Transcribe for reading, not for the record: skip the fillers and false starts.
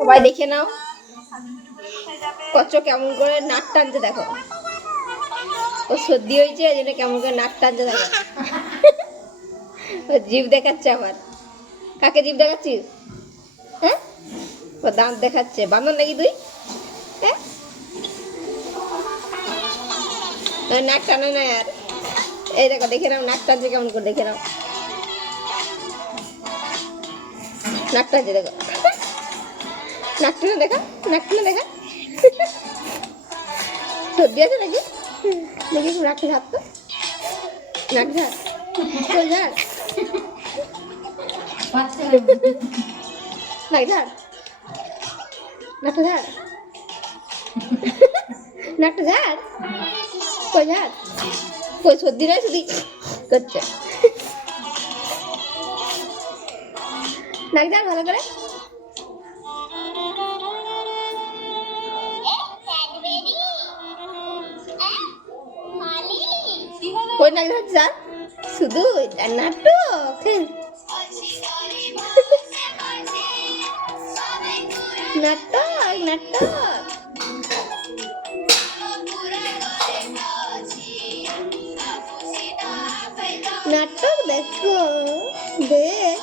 সবাই দেখে নাও কচ্ছ কেমন করে নাক টানছে দেখো। ও সর্দি হয়েছে এই জন্য কেমন করে নাক টানছে দেখো। ও জিভ দেখাচ্ছে আবার। কাকে জিভ দেখাচ্ছিস? হ্যাঁ, ও দাঁত দেখাচ্ছে। বান্দর নাকি তুই? হ্যাঁ, নাক টানে না আর। এই দেখো দেখে নাও নাক টানছে কেমন করে, দেখে নাও নাক টানছে দেখো। নাক টেনে দেখা, নাক টেনে দেখা। সর্দি আছে নাকি? দেখি নাকটা ঝাড় তো, নাক ঝাড়, তো ঝাড়, নাক ঝাড়, নাকটা ঝাড়, নাকটা ঝাড়, কই ঝাড়, কই সর্দি নয় সর্দি করছে। নাক ঝাড় ভালো করে। কই নাক ঝাড় ঝাড় শুধু নাটক। নাটক নাটক নাটক দেখো দেখ।